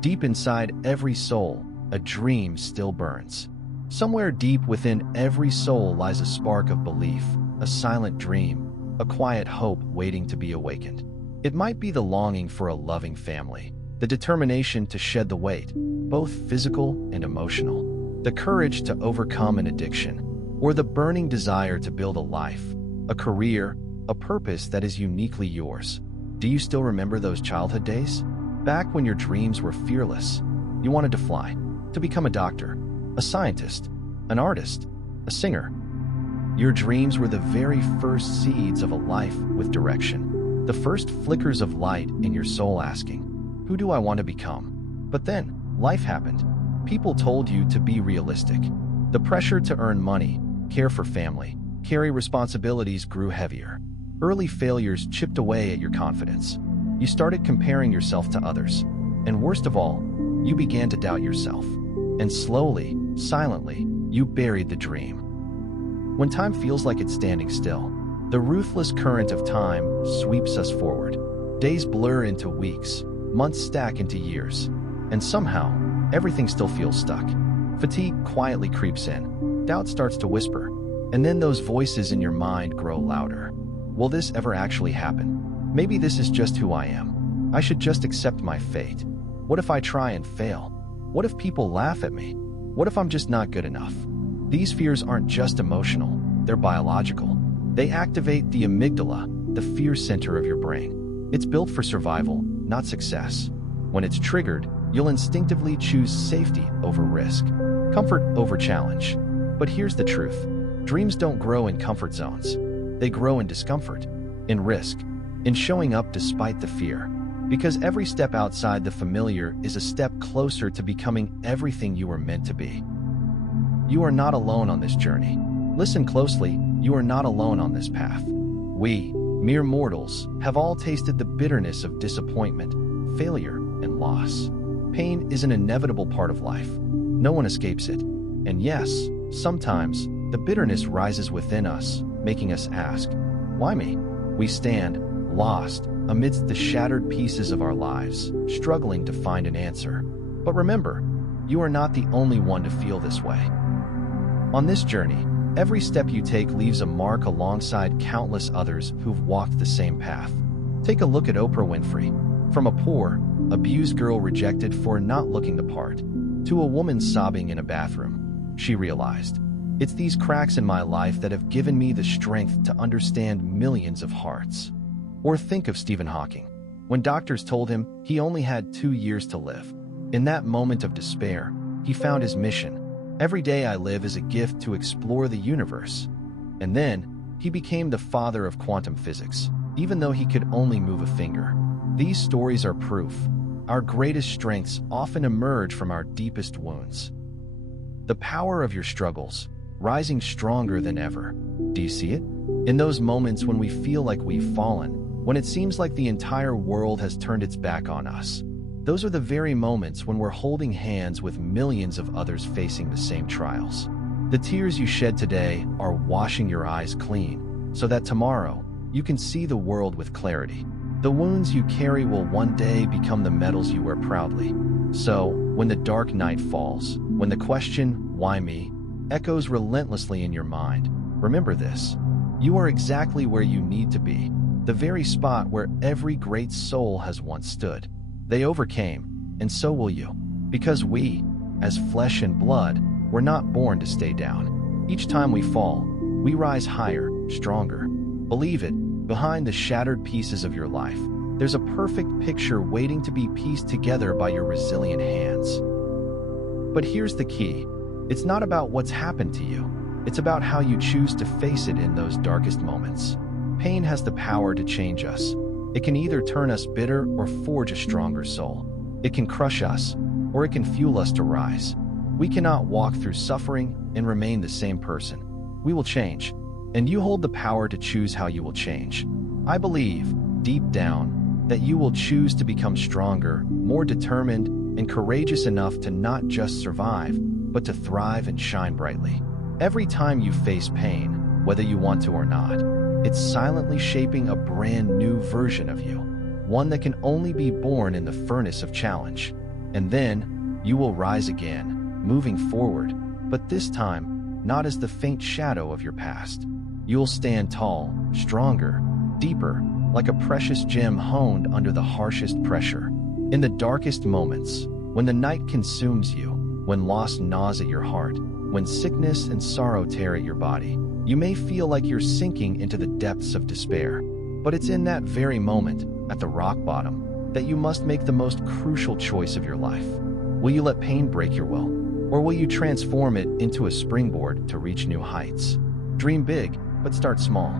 Deep inside every soul, a dream still burns. Somewhere deep within every soul lies a spark of belief, a silent dream, a quiet hope waiting to be awakened. It might be the longing for a loving family, the determination to shed the weight, both physical and emotional, the courage to overcome an addiction, or the burning desire to build a life, a career, a purpose that is uniquely yours. Do you still remember those childhood days? Back when your dreams were fearless. You wanted to fly, to become a doctor, a scientist, an artist, a singer. Your dreams were the very first seeds of a life with direction, the first flickers of light in your soul asking, "Who do I want to become?" But then, life happened. People told you to be realistic. The pressure to earn money, care for family, carry responsibilities grew heavier. Early failures chipped away at your confidence. You started comparing yourself to others. And worst of all, you began to doubt yourself. And slowly, silently, you buried the dream. When time feels like it's standing still, the ruthless current of time sweeps us forward. Days blur into weeks, months stack into years, and somehow, everything still feels stuck. Fatigue quietly creeps in, doubt starts to whisper, and then those voices in your mind grow louder. Will this ever actually happen? Maybe this is just who I am. I should just accept my fate. What if I try and fail? What if people laugh at me? What if I'm just not good enough? These fears aren't just emotional, they're biological. They activate the amygdala, the fear center of your brain. It's built for survival, not success. When it's triggered, you'll instinctively choose safety over risk, comfort over challenge. But here's the truth. Dreams don't grow in comfort zones. They grow in discomfort, in risk, in showing up despite the fear. Because every step outside the familiar is a step closer to becoming everything you were meant to be. You are not alone on this journey. Listen closely, you are not alone on this path. We, mere mortals, have all tasted the bitterness of disappointment, failure, and loss. Pain is an inevitable part of life. No one escapes it. And yes, sometimes, the bitterness rises within us, making us ask, why me? We stand, lost, amidst the shattered pieces of our lives, struggling to find an answer. But remember, you are not the only one to feel this way. On this journey, every step you take leaves a mark alongside countless others who've walked the same path. Take a look at Oprah Winfrey. From a poor, abused girl rejected for not looking the part, to a woman sobbing in a bathroom, she realized, it's these cracks in my life that have given me the strength to understand millions of hearts. Or think of Stephen Hawking, when doctors told him he only had 2 years to live. In that moment of despair, he found his mission. Every day I live is a gift to explore the universe. And then, he became the father of quantum physics, even though he could only move a finger. These stories are proof. Our greatest strengths often emerge from our deepest wounds. The power of your struggles, rising stronger than ever. Do you see it? In those moments when we feel like we've fallen, when it seems like the entire world has turned its back on us. Those are the very moments when we're holding hands with millions of others facing the same trials. The tears you shed today are washing your eyes clean, so that tomorrow you can see the world with clarity. The wounds you carry will one day become the medals you wear proudly. So, when the dark night falls, when the question, why me, echoes relentlessly in your mind, remember this. You are exactly where you need to be, the very spot where every great soul has once stood. They overcame, and so will you. Because we, as flesh and blood, were not born to stay down. Each time we fall, we rise higher, stronger. Believe it, behind the shattered pieces of your life, there's a perfect picture waiting to be pieced together by your resilient hands. But here's the key. It's not about what's happened to you. It's about how you choose to face it in those darkest moments. Pain has the power to change us. It can either turn us bitter or forge a stronger soul. It can crush us, or it can fuel us to rise. We cannot walk through suffering and remain the same person. We will change, and you hold the power to choose how you will change. I believe, deep down, that you will choose to become stronger, more determined, and courageous enough to not just survive, but to thrive and shine brightly. Every time you face pain, whether you want to or not, it's silently shaping a brand new version of you, one that can only be born in the furnace of challenge. And then you will rise again, moving forward, but this time, not as the faint shadow of your past. You'll stand tall, stronger, deeper, like a precious gem honed under the harshest pressure. In the darkest moments, when the night consumes you, when loss gnaws at your heart, when sickness and sorrow tear at your body, you may feel like you're sinking into the depths of despair. But it's in that very moment, at the rock bottom, that you must make the most crucial choice of your life. Will you let pain break your will? Or will you transform it into a springboard to reach new heights? Dream big, but start small.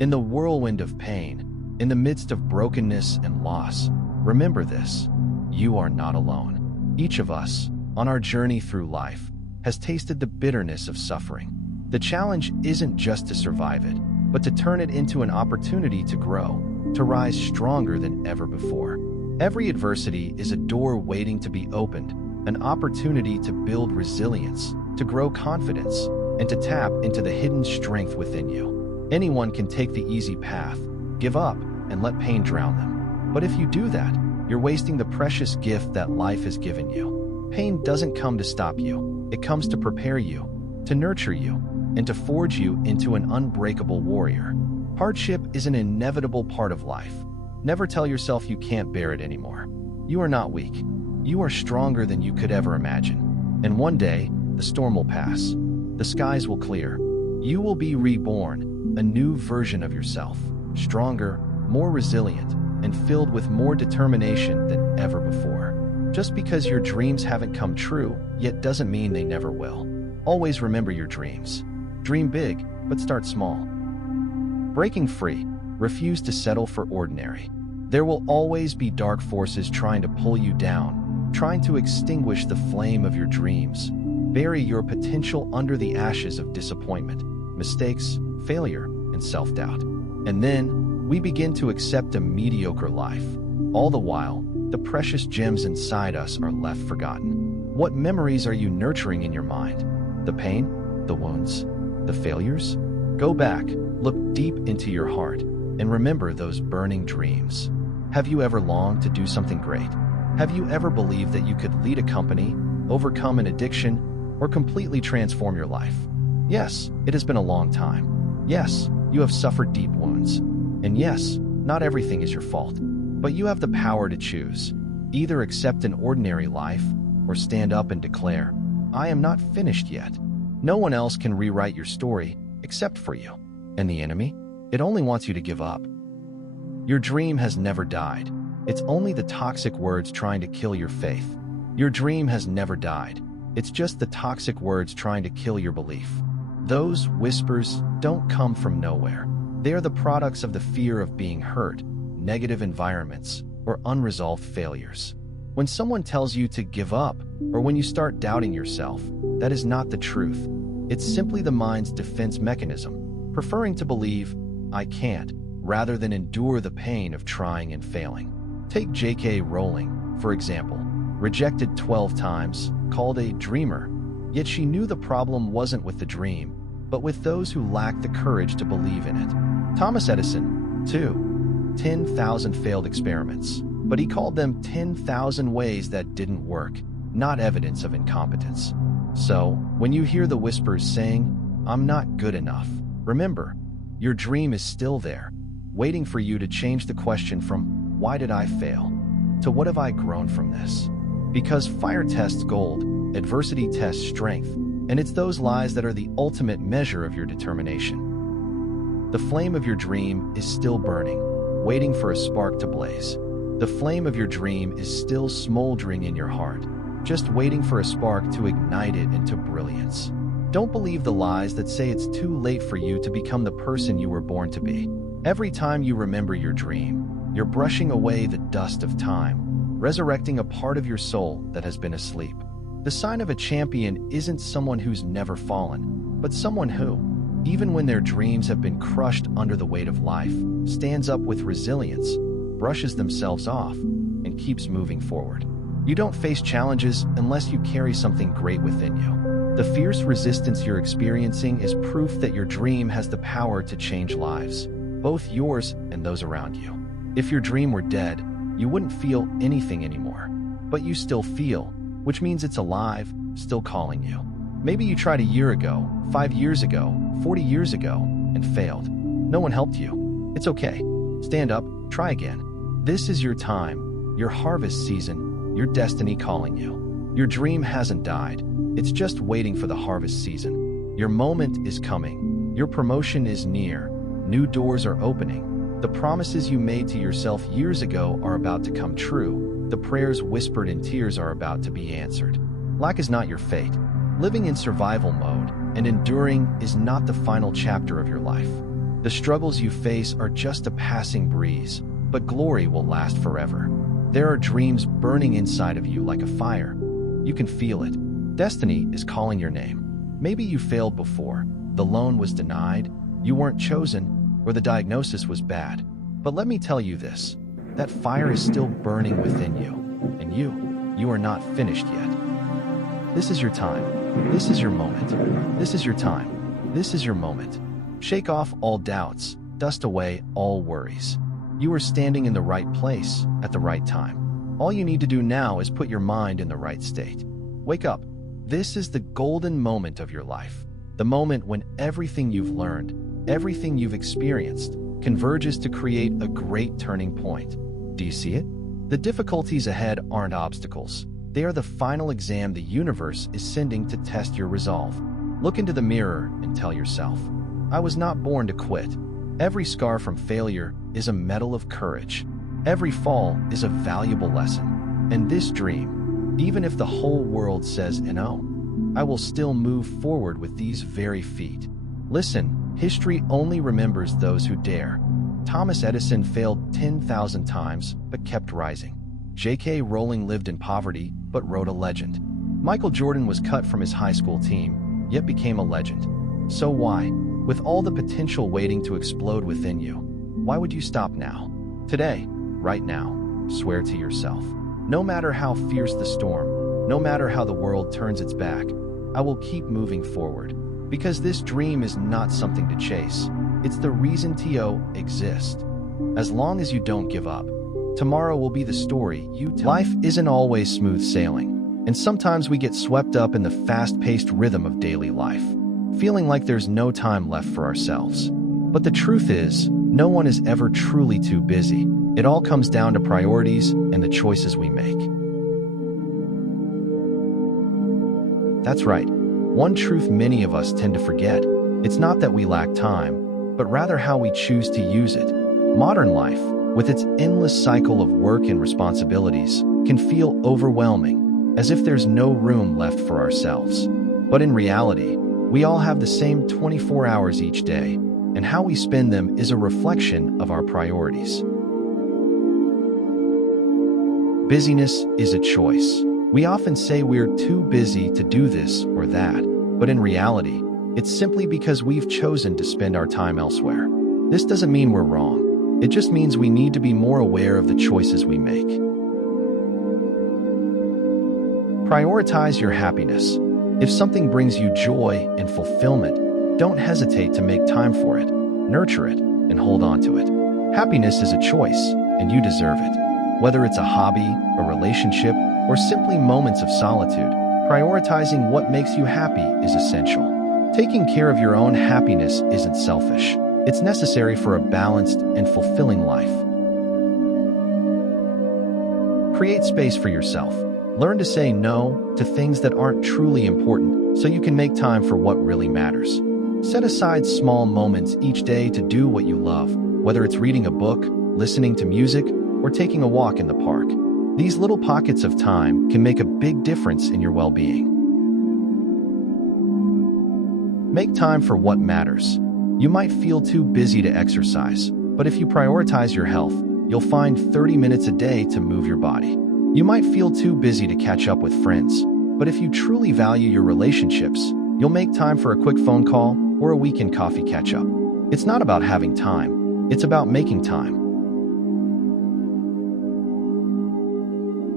In the whirlwind of pain, in the midst of brokenness and loss, remember this: you are not alone. Each of us, on our journey through life, has tasted the bitterness of suffering. The challenge isn't just to survive it, but to turn it into an opportunity to grow, to rise stronger than ever before. Every adversity is a door waiting to be opened, an opportunity to build resilience, to grow confidence, and to tap into the hidden strength within you. Anyone can take the easy path, give up, and let pain drown them. But if you do that, you're wasting the precious gift that life has given you. Pain doesn't come to stop you. It comes to prepare you, to nurture you, and to forge you into an unbreakable warrior. Hardship is an inevitable part of life. Never tell yourself you can't bear it anymore. You are not weak. You are stronger than you could ever imagine. And one day, the storm will pass. The skies will clear. You will be reborn, a new version of yourself, stronger, more resilient, and filled with more determination than ever before. Just because your dreams haven't come true yet doesn't mean they never will. Always remember your dreams. Dream big, but start small. Breaking free, refuse to settle for ordinary. There will always be dark forces trying to pull you down, trying to extinguish the flame of your dreams. Bury your potential under the ashes of disappointment, mistakes, failure, and self-doubt. And then, we begin to accept a mediocre life. All the while, the precious gems inside us are left forgotten. What memories are you nurturing in your mind? The pain? The wounds? The failures? Go back, look deep into your heart, and remember those burning dreams. Have you ever longed to do something great? Have you ever believed that you could lead a company, overcome an addiction, or completely transform your life? Yes, it has been a long time. Yes, you have suffered deep wounds. And yes, not everything is your fault. But you have the power to choose. Either accept an ordinary life, or stand up and declare, I am not finished yet. No one else can rewrite your story except for you. And the enemy? It only wants you to give up. Your dream has never died. It's only the toxic words trying to kill your faith. Your dream has never died. It's just the toxic words trying to kill your belief. Those whispers don't come from nowhere. They are the products of the fear of being hurt, negative environments, or unresolved failures. When someone tells you to give up, or when you start doubting yourself, that is not the truth. It's simply the mind's defense mechanism, preferring to believe, I can't, rather than endure the pain of trying and failing. Take J.K. Rowling, for example. Rejected 12 times, called a dreamer, yet she knew the problem wasn't with the dream, but with those who lacked the courage to believe in it. Thomas Edison, too. 10,000 failed experiments, but but he called them 10,000 ways that didn't work, not evidence of incompetence. So, when you hear the whispers saying, "I'm not good enough," remember, your dream is still there, waiting for you to change the question from, "Why did I fail?" to "What have I grown from this?" Because fire tests gold, adversity tests strength, and it's those lies that are the ultimate measure of your determination. The flame of your dream is still burning, waiting for a spark to blaze. The flame of your dream is still smoldering in your heart, just waiting for a spark to ignite it into brilliance. Don't believe the lies that say it's too late for you to become the person you were born to be. Every time you remember your dream, you're brushing away the dust of time, resurrecting a part of your soul that has been asleep. The sign of a champion isn't someone who's never fallen, but someone who, even when their dreams have been crushed under the weight of life, stands up with resilience, brushes themselves off, and keeps moving forward. You don't face challenges unless you carry something great within you. The fierce resistance you're experiencing is proof that your dream has the power to change lives, both yours and those around you. If your dream were dead, you wouldn't feel anything anymore. But you still feel, which means it's alive, still calling you. Maybe you tried a year ago, 5 years ago, 40 years ago, and failed. No one helped you. It's okay. Stand up, try again. This is your time, your harvest season, your destiny calling you. Your dream hasn't died. It's just waiting for the harvest season. Your moment is coming. Your promotion is near. New doors are opening. The promises you made to yourself years ago are about to come true. The prayers whispered in tears are about to be answered. Lack is not your fate. Living in survival mode and enduring is not the final chapter of your life. The struggles you face are just a passing breeze, but glory will last forever. There are dreams burning inside of you like a fire. You can feel it. Destiny is calling your name. Maybe you failed before. The loan was denied, you weren't chosen, or the diagnosis was bad. But let me tell you this, that fire is still burning within you, and you are not finished yet. This is your time. This is your moment. This is your time. This is your moment. Shake off all doubts, dust away all worries. You are standing in the right place at the right time. All you need to do now is put your mind in the right state. Wake up. This is the golden moment of your life. The moment when everything you've learned, everything you've experienced, converges to create a great turning point. Do you see it? The difficulties ahead aren't obstacles. They are the final exam the universe is sending to test your resolve. Look into the mirror and tell yourself, I was not born to quit. Every scar from failure is a medal of courage. Every fall is a valuable lesson. And this dream, even if the whole world says no, I will still move forward with these very feet. Listen, history only remembers those who dare. Thomas Edison failed 10,000 times, but kept rising. J.K. Rowling lived in poverty, but wrote a legend. Michael Jordan was cut from his high school team, yet became a legend. So why, with all the potential waiting to explode within you, why would you stop now? Today, right now, swear to yourself. No matter how fierce the storm, no matter how the world turns its back, I will keep moving forward. Because this dream is not something to chase. It's the reason TO exists. As long as you don't give up, tomorrow will be the story you tell. Life isn't always smooth sailing, and sometimes we get swept up in the fast-paced rhythm of daily life, feeling like there's no time left for ourselves. But the truth is, no one is ever truly too busy. It all comes down to priorities and the choices we make. That's right. One truth many of us tend to forget. It's not that we lack time, but rather how we choose to use it. Modern life, with its endless cycle of work and responsibilities, can feel overwhelming, as if there's no room left for ourselves. But in reality, we all have the same 24 hours each day, and how we spend them is a reflection of our priorities. Busyness is a choice. We often say we're too busy to do this or that, but in reality, it's simply because we've chosen to spend our time elsewhere. This doesn't mean we're wrong. It just means we need to be more aware of the choices we make. Prioritize your happiness. If something brings you joy and fulfillment, don't hesitate to make time for it, nurture it, and hold on to it. Happiness is a choice, and you deserve it. Whether it's a hobby, a relationship, or simply moments of solitude, prioritizing what makes you happy is essential. Taking care of your own happiness isn't selfish. It's necessary for a balanced and fulfilling life. Create space for yourself. Learn to say no to things that aren't truly important so you can make time for what really matters. Set aside small moments each day to do what you love, whether it's reading a book, listening to music, or taking a walk in the park. These little pockets of time can make a big difference in your well-being. Make time for what matters. You might feel too busy to exercise, but if you prioritize your health, you'll find 30 minutes a day to move your body. You might feel too busy to catch up with friends, but if you truly value your relationships, you'll make time for a quick phone call or a weekend coffee catch-up. It's not about having time, it's about making time.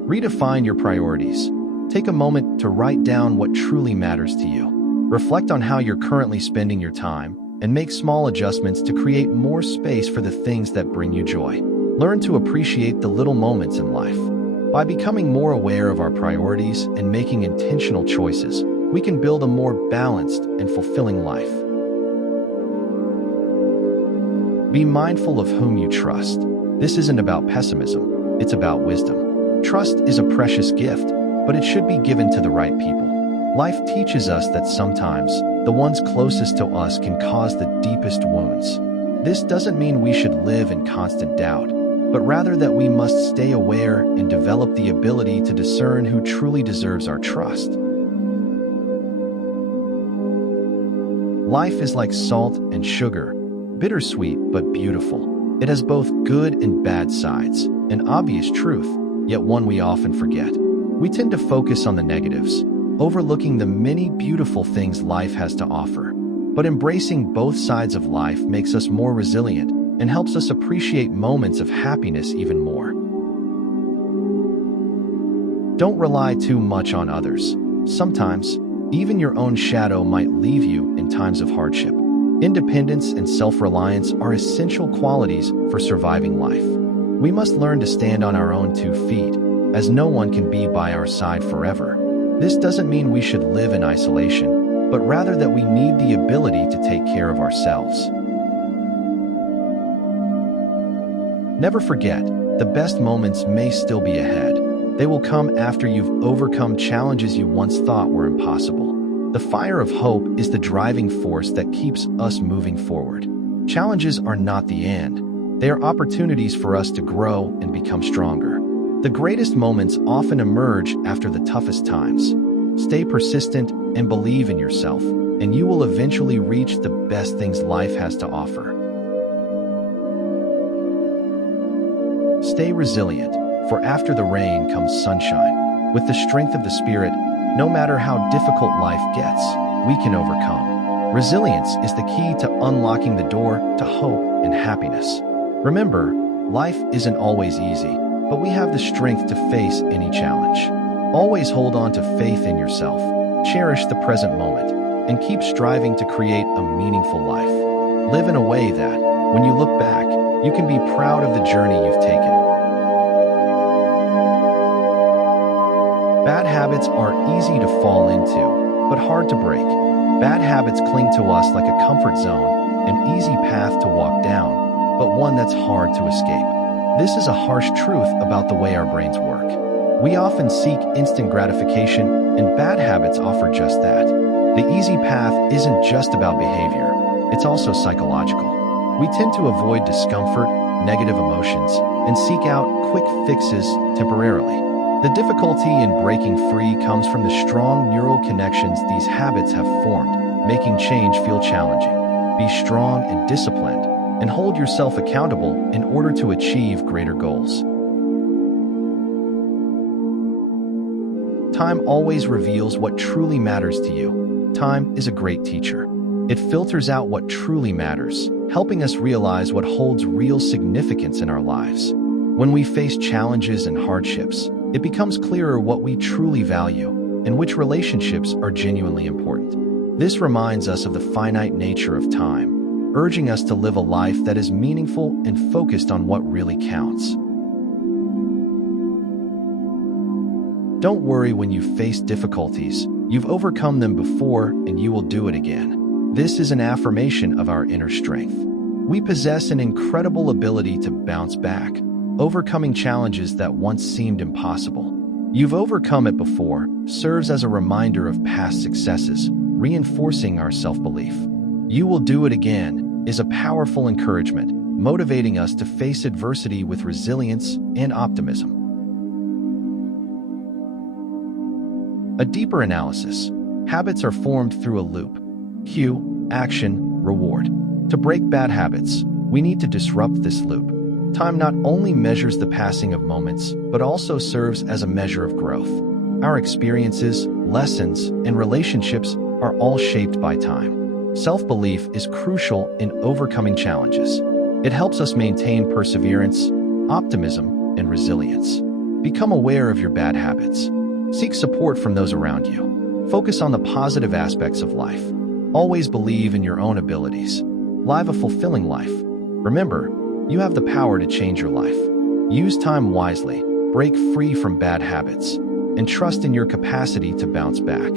Redefine your priorities. Take a moment to write down what truly matters to you. Reflect on how you're currently spending your time and make small adjustments to create more space for the things that bring you joy. Learn to appreciate the little moments in life. By becoming more aware of our priorities and making intentional choices, we can build a more balanced and fulfilling life. Be mindful of whom you trust. This isn't about pessimism, it's about wisdom. Trust is a precious gift, but it should be given to the right people. Life teaches us that sometimes the ones closest to us can cause the deepest wounds. This doesn't mean we should live in constant doubt, but rather that we must stay aware and develop the ability to discern who truly deserves our trust. Life is like salt and sugar, bittersweet but beautiful. It has both good and bad sides, an obvious truth, yet one we often forget. We tend to focus on the negatives, overlooking the many beautiful things life has to offer. But embracing both sides of life makes us more resilient and helps us appreciate moments of happiness even more. Don't rely too much on others. Sometimes, even your own shadow might leave you in times of hardship. Independence and self-reliance are essential qualities for surviving life. We must learn to stand on our own 2 feet, as no one can be by our side forever. This doesn't mean we should live in isolation, but rather that we need the ability to take care of ourselves. Never forget, the best moments may still be ahead. They will come after you've overcome challenges you once thought were impossible. The fire of hope is the driving force that keeps us moving forward. Challenges are not the end. They are opportunities for us to grow and become stronger. The greatest moments often emerge after the toughest times. Stay persistent and believe in yourself, and you will eventually reach the best things life has to offer. Stay resilient, for after the rain comes sunshine. With the strength of the spirit, no matter how difficult life gets, we can overcome. Resilience is the key to unlocking the door to hope and happiness. Remember, life isn't always easy, but we have the strength to face any challenge. Always hold on to faith in yourself, cherish the present moment, and keep striving to create a meaningful life. Live in a way that, when you look back, you can be proud of the journey you've taken. Bad habits are easy to fall into, but hard to break. Bad habits cling to us like a comfort zone, an easy path to walk down, but one that's hard to escape. This is a harsh truth about the way our brains work. We often seek instant gratification, and bad habits offer just that. The easy path isn't just about behavior, it's also psychological. We tend to avoid discomfort, negative emotions, and seek out quick fixes temporarily. The difficulty in breaking free comes from the strong neural connections these habits have formed, making change feel challenging. Be strong and disciplined, and hold yourself accountable in order to achieve greater goals. Time always reveals what truly matters to you. Time is a great teacher. It filters out what truly matters, helping us realize what holds real significance in our lives. When we face challenges and hardships, it becomes clearer what we truly value and which relationships are genuinely important. This reminds us of the finite nature of time, urging us to live a life that is meaningful and focused on what really counts. Don't worry when you face difficulties. You've overcome them before, and you will do it again. This is an affirmation of our inner strength. We possess an incredible ability to bounce back, overcoming challenges that once seemed impossible. You've overcome it before serves as a reminder of past successes, reinforcing our self-belief. You will do it again is a powerful encouragement, motivating us to face adversity with resilience and optimism. A deeper analysis. Habits are formed through a loop. Cue, action, reward. To break bad habits, we need to disrupt this loop. Time not only measures the passing of moments, but also serves as a measure of growth. Our experiences, lessons, and relationships are all shaped by time. Self-belief is crucial in overcoming challenges. It helps us maintain perseverance, optimism, and resilience. Become aware of your bad habits. Seek support from those around you. Focus on the positive aspects of life. Always believe in your own abilities. Live a fulfilling life. Remember, you have the power to change your life. Use time wisely, break free from bad habits, and trust in your capacity to bounce back.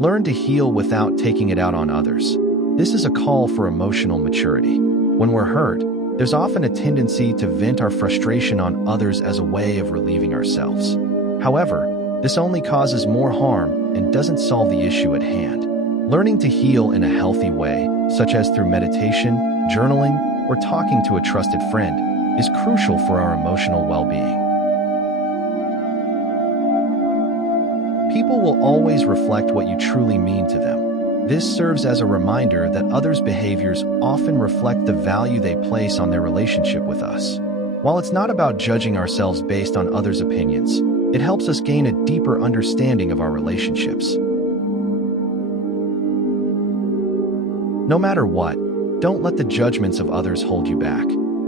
Learn to heal without taking it out on others. This is a call for emotional maturity. When we're hurt, there's often a tendency to vent our frustration on others as a way of relieving ourselves. However, this only causes more harm and doesn't solve the issue at hand. Learning to heal in a healthy way, such as through meditation, journaling, or talking to a trusted friend, is crucial for our emotional well-being. People will always reflect what you truly mean to them. This serves as a reminder that others' behaviors often reflect the value they place on their relationship with us. While it's not about judging ourselves based on others' opinions, it helps us gain a deeper understanding of our relationships. No matter what, don't let the judgments of others hold you back.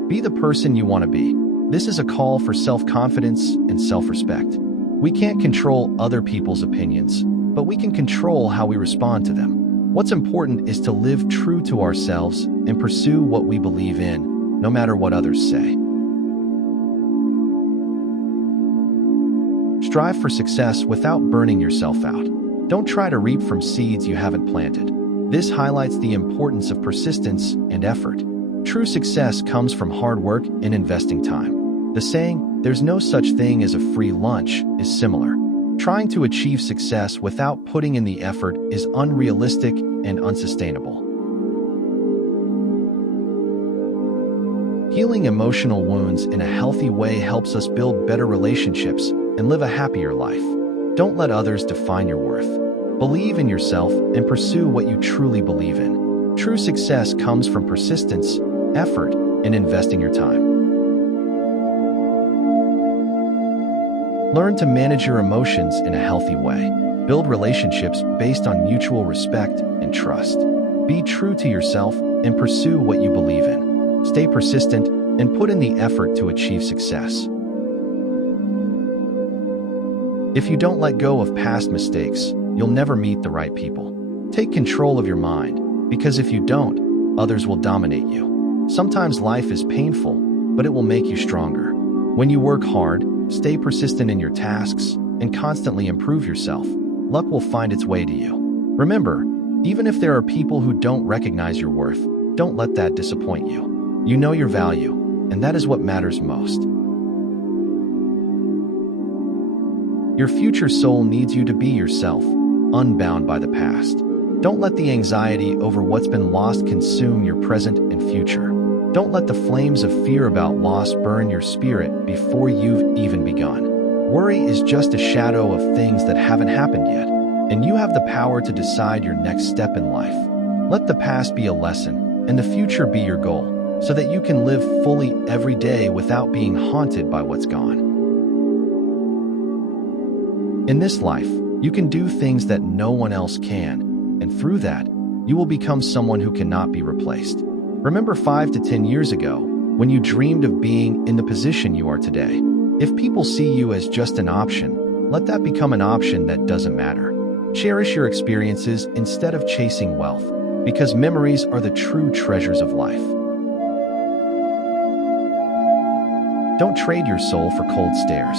Be the person you want to be. This is a call for self-confidence and self-respect. We can't control other people's opinions, but we can control how we respond to them. What's important is to live true to ourselves and pursue what we believe in, no matter what others say. Strive for success without burning yourself out. Don't try to reap from seeds you haven't planted. This highlights the importance of persistence and effort. True success comes from hard work and investing time. The saying, "There's no such thing as a free lunch," is similar. Trying to achieve success without putting in the effort is unrealistic and unsustainable. Healing emotional wounds in a healthy way helps us build better relationships and live a happier life. Don't let others define your worth. Believe in yourself and pursue what you truly believe in. True success comes from persistence, effort, and investing your time. Learn to manage your emotions in a healthy way. Build relationships based on mutual respect and trust. Be true to yourself and pursue what you believe in. Stay persistent and put in the effort to achieve success. If you don't let go of past mistakes, you'll never meet the right people. Take control of your mind, because if you don't, others will dominate you. Sometimes life is painful, but it will make you stronger. When you work hard, stay persistent in your tasks, and constantly improve yourself, luck will find its way to you. Remember, even if there are people who don't recognize your worth, don't let that disappoint you. You know your value, and that is what matters most. Your future soul needs you to be yourself, unbound by the past. Don't let the anxiety over what's been lost consume your present and future. Don't let the flames of fear about loss burn your spirit before you've even begun. Worry is just a shadow of things that haven't happened yet, and you have the power to decide your next step in life. Let the past be a lesson, and the future be your goal, so that you can live fully every day without being haunted by what's gone. In this life, you can do things that no one else can, and through that, you will become someone who cannot be replaced. Remember 5 to 10 years ago, when you dreamed of being in the position you are today. If people see you as just an option, let that become an option that doesn't matter. Cherish your experiences instead of chasing wealth, because memories are the true treasures of life. Don't trade your soul for cold stares.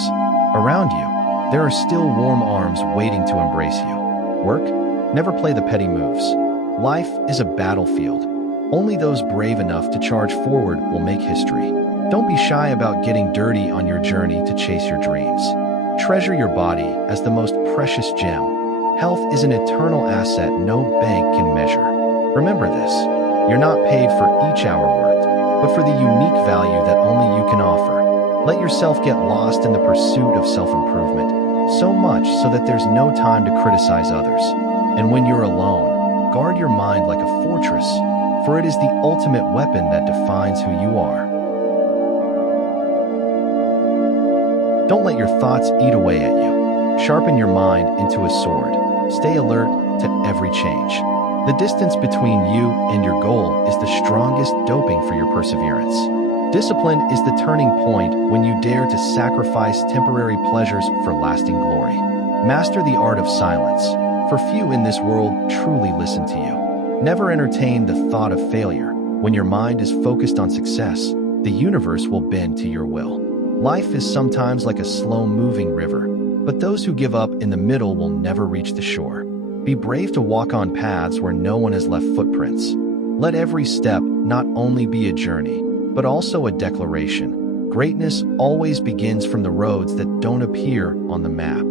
Around you, there are still warm arms waiting to embrace you. Work? Never play the petty moves. Life is a battlefield. Only those brave enough to charge forward will make history. Don't be shy about getting dirty on your journey to chase your dreams. Treasure your body as the most precious gem. Health is an eternal asset no bank can measure. Remember this, you're not paid for each hour worked, but for the unique value that only you can offer. Let yourself get lost in the pursuit of self-improvement, so much so that there's no time to criticize others. And when you're alone, guard your mind like a fortress, for it is the ultimate weapon that defines who you are. Don't let your thoughts eat away at you. Sharpen your mind into a sword. Stay alert to every change. The distance between you and your goal is the strongest doping for your perseverance. Discipline is the turning point when you dare to sacrifice temporary pleasures for lasting glory. Master the art of silence, for few in this world truly listen to you. Never entertain the thought of failure. When your mind is focused on success, the universe will bend to your will. Life is sometimes like a slow-moving river, but those who give up in the middle will never reach the shore. Be brave to walk on paths where no one has left footprints. Let every step not only be a journey, but also a declaration. Greatness always begins from the roads that don't appear on the map.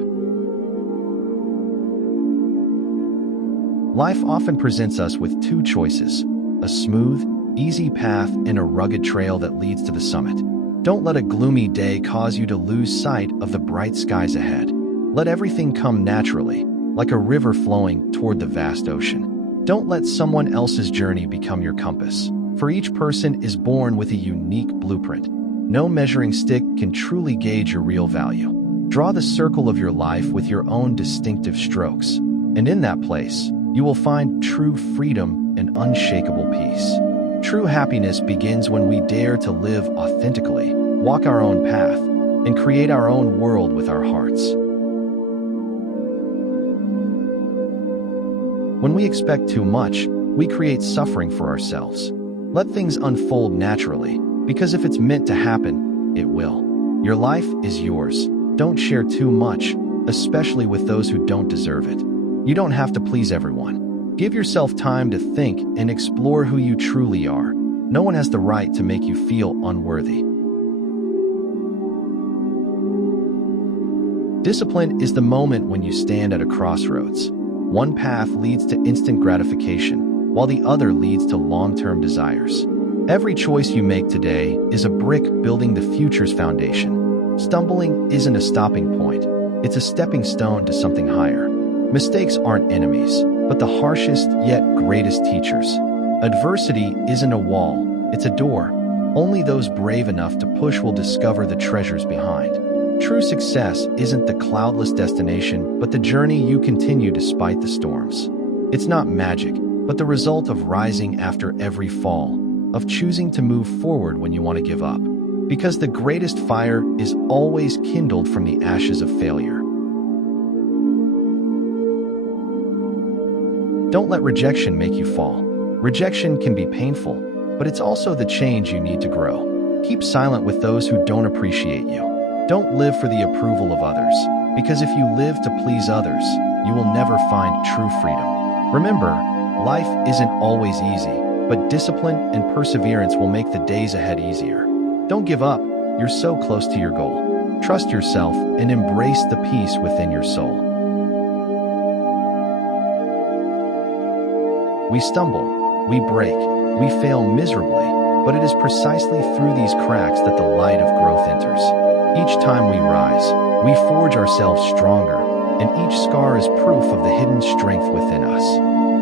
Life often presents us with two choices: a smooth, easy path and a rugged trail that leads to the summit. Don't let a gloomy day cause you to lose sight of the bright skies ahead. Let everything come naturally, like a river flowing toward the vast ocean. Don't let someone else's journey become your compass, for each person is born with a unique blueprint. No measuring stick can truly gauge your real value. Draw the circle of your life with your own distinctive strokes, and in that place, you will find true freedom and unshakable peace. True happiness begins when we dare to live authentically, walk our own path, and create our own world with our hearts. When we expect too much, we create suffering for ourselves. Let things unfold naturally, because if it's meant to happen, it will. Your life is yours. Don't share too much, especially with those who don't deserve it. You don't have to please everyone. Give yourself time to think and explore who you truly are. No one has the right to make you feel unworthy. Discipline is the moment when you stand at a crossroads. One path leads to instant gratification, while the other leads to long-term desires. Every choice you make today is a brick building the future's foundation. Stumbling isn't a stopping point. It's a stepping stone to something higher. Mistakes aren't enemies, but the harshest yet greatest teachers. Adversity isn't a wall, it's a door. Only those brave enough to push will discover the treasures behind. True success isn't the cloudless destination, but the journey you continue despite the storms. It's not magic, but the result of rising after every fall, of choosing to move forward when you want to give up. Because the greatest fire is always kindled from the ashes of failure. Don't let rejection make you fall. Rejection can be painful, but it's also the change you need to grow. Keep silent with those who don't appreciate you. Don't live for the approval of others, because if you live to please others, you will never find true freedom. Remember, life isn't always easy, but discipline and perseverance will make the days ahead easier. Don't give up, you're so close to your goal. Trust yourself and embrace the peace within your soul. We stumble, we break, we fail miserably, but it is precisely through these cracks that the light of growth enters. Each time we rise, we forge ourselves stronger, and each scar is proof of the hidden strength within us.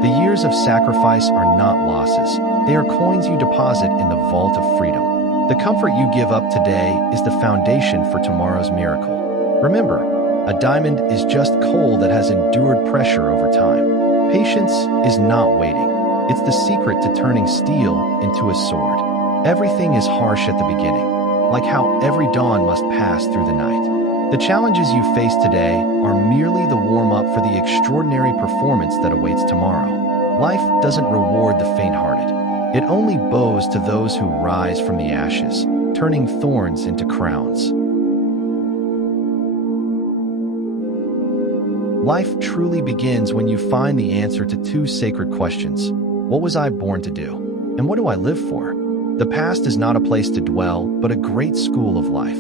The years of sacrifice are not losses, they are coins you deposit in the vault of freedom. The comfort you give up today is the foundation for tomorrow's miracle. Remember, a diamond is just coal that has endured pressure over time. Patience is not waiting. It's the secret to turning steel into a sword. Everything is harsh at the beginning, like how every dawn must pass through the night. The challenges you face today are merely the warm-up for the extraordinary performance that awaits tomorrow. Life doesn't reward the faint-hearted. It only bows to those who rise from the ashes. turning thorns into crowns. Life truly begins when you find the answer to two sacred questions. What was I born to do? And what do I live for? The past is not a place to dwell, but a great school of life.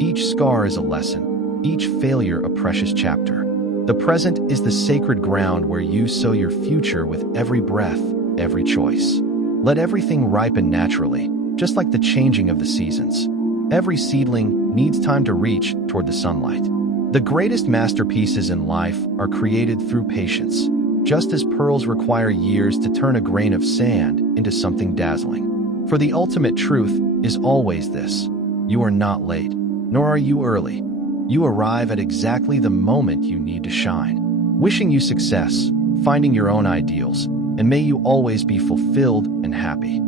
Each scar is a lesson, each failure a precious chapter. The present is the sacred ground where you sow your future with every breath, every choice. Let everything ripen naturally, just like the changing of the seasons. Every seedling needs time to reach toward the sunlight. The greatest masterpieces in life are created through patience, just as pearls require years to turn a grain of sand into something dazzling. For the ultimate truth is always this: you are not late, nor are you early. You arrive at exactly the moment you need to shine. Wishing you success, finding your own ideals, and may you always be fulfilled and happy.